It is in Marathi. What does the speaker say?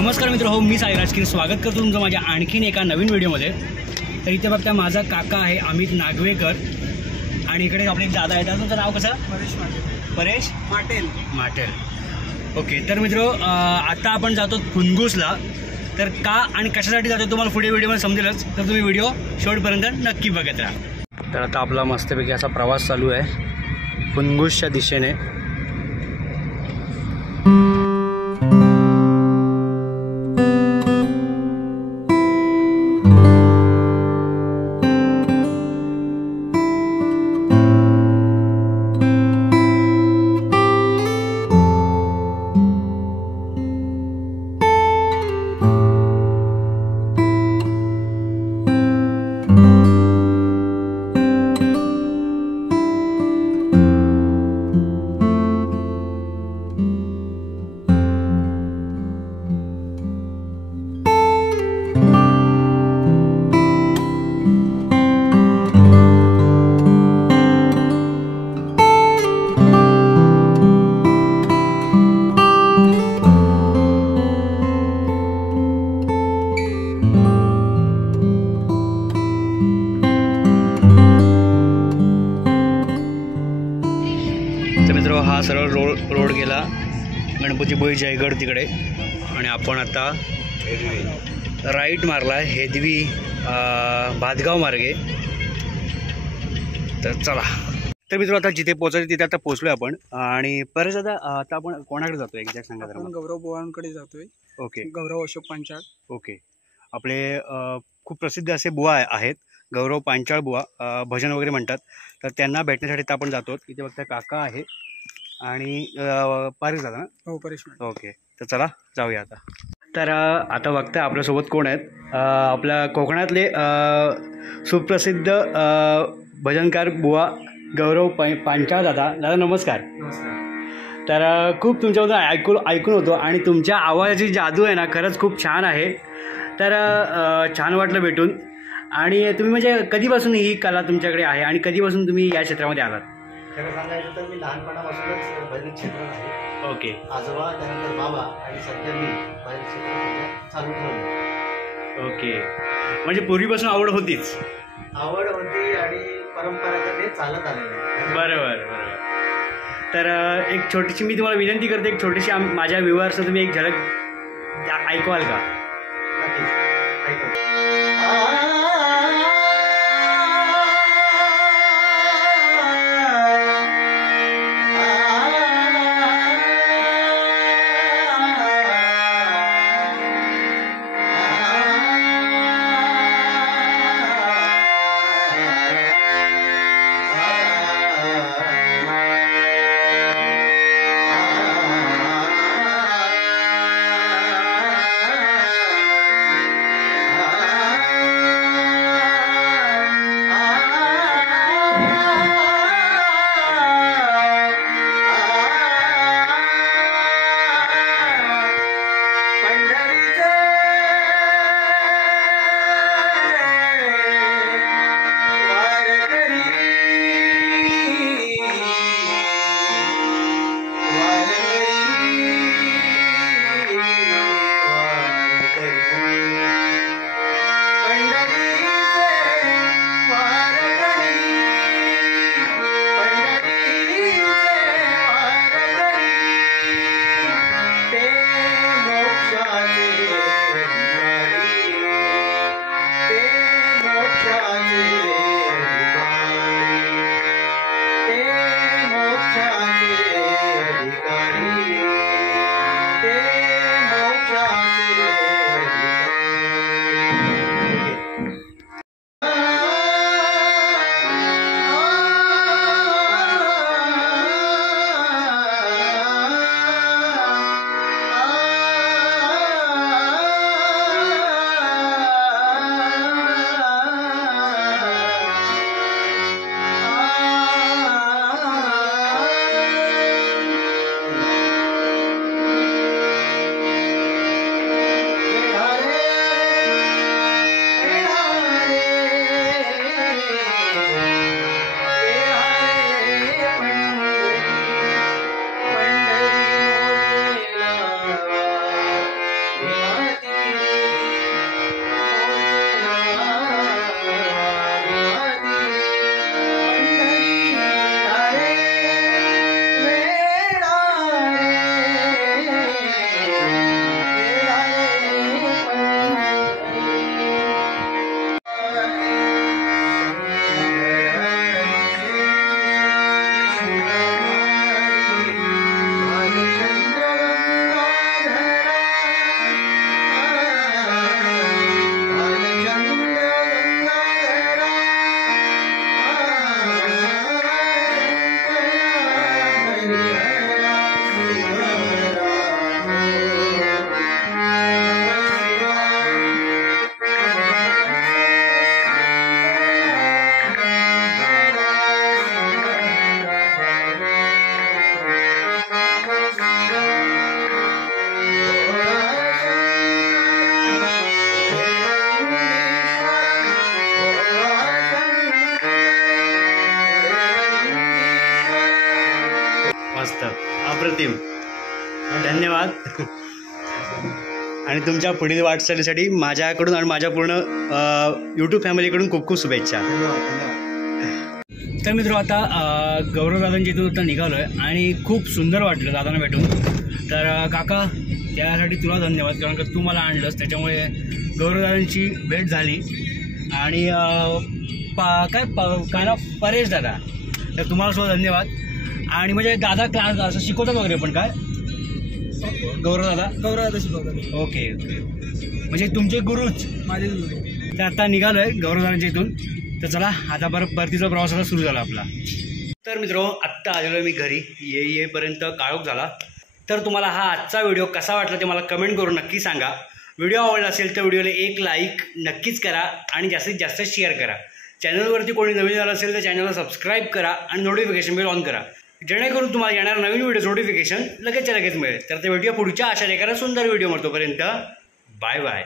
नमस्कार मित्र हो, मी साई राजकीर स्वागत करतो तुमचं माझ्या आणखीन एका नवीन व्हिडिओमध्ये। तर इथे बघता माझा काका आहे अमित नागवेकर आणि इकडे आपले एक दादा आहेत। तुमचं नाव कसं? परेश माटेल। ओके, तर मित्र आता आपण जातो फुनगुसला। तर का आणि कशासाठी जातो तुम्हाला पुढे व्हिडिओमध्ये समजेलच, तर तुम्ही व्हिडिओ शेवटपर्यंत नक्की बघत राहा। तर आता आपला मस्तपैकी असा प्रवास चालू आहे फुनगुसच्या दिशेने। हा सरळ रोड गेला गणपतीपुळे जयगड तिकडे आणि आपण आता राईट मारला हेदवी भातगाव मार्गे। तर चला, तर मित्र आता जिथे पोहोचायचं तिथे आता पोहोचलोय आपण। आणि परत आता आपण कोणाकडे जातोय एक्झॅक्ट सांगा जरा? आपण गौरव बुवांकडे जातोय। ओके, गौरव अशोक पांचाळ। ओके, आपले खूप प्रसिद्ध असे बुवा आहेत गौरव पांचाळ बुवा, भजन वगैरे म्हणतात। तर त्यांना भेटण्यासाठी आपण जातो। इथे बघता काका आहे आणि परेश दादा ना? हो, परेश। ओके, तर चला जाऊया आता। तर आता बघता आपल्यासोबत कोण आहेत? आपल्या कोकणातले सुप्रसिद्ध भजनकार बुवा गौरव पांचाळ दादा। दादा नमस्कार। तर खूप तुमच्याबद्दल ऐकून होतो आणि तुमच्या आवाजाची जादू आहे ना, खरंच खूप छान आहे। तर छान वाटलं भेटून। आणि तुम्ही म्हणजे कधीपासून ही कला तुमच्याकडे आहे आणि कधीपासून तुम्ही या क्षेत्रामध्ये आलात? खरं सांगायचं तर मी लहानपणापासूनच भजन क्षेत्रात आहे। ओके, आजोबा, त्यानंतर बाबा आणि सध्या मी भजन क्षेत्रात चालू ठेवलं। ओके, म्हणजे पूर्वीपासून आवड होतीच? आवड होती आणि परंपरागत ते चालत आलेलं आहे। बरोबर। तर एक छोटीशी मी तुम्हाला विनंती करते, एक छोटीशी माझ्या व्ह्यूअर्सला तुम्ही एक झलक ऐकवाल का? नक्कीच ऐकू। आणि तुमच्या पुढील वाटचालीसाठी माझ्याकडून आणि माझ्या पूर्ण यूट्यूब फॅमिलीकडून खूप खूप शुभेच्छा. तर मित्र आता गौरवदादांच्या इथून आता निघालो आहे आणि खूप सुंदर वाटलं दादांना भेटून. तर काका त्यासाठी तुला धन्यवाद, कारण का तू मला आणलंस, त्याच्यामुळे गौरवदादांची भेट झाली. आणि काय ना परेश दादा, तर तुम्हाला सुद्धा धन्यवाद. आणि म्हणजे दादा क्लास असं शिकवतात वगैरे पण काय गौरवदादा शिकवतात. ओके ओके, म्हणजे तुमचे गुरुच माझे तर आता निघालो आहे गौरवदादांच्या इथून. तर चला आता परतीचा प्रवास आता सुरू झाला आपला. तर मित्रो आत्ता आलेलो मी घरी, येईपर्यंत काळोख झाला. तर तुम्हाला हा आजचा व्हिडिओ कसा वाटला ते मला कमेंट करून नक्की सांगा. व्हिडिओ आवडला असेल तर व्हिडिओला एक लाईक नक्कीच करा आणि जास्तीत जास्त शेअर करा. चॅनलवरती कोणी नवीन आलं असेल तर चॅनलला सबस्क्राईब करा आणि नोटिफिकेशन बेल ऑन करा, जेणेकरून तुम्हाला येणारा नवीन व्हिडिओ नोटिफिकेशन लगेच मिळेल. तर ते व्हिडिओ पुढच्या अशा एखाद्या सुंदर व्हिडिओ तोपर्यंत बाय बाय.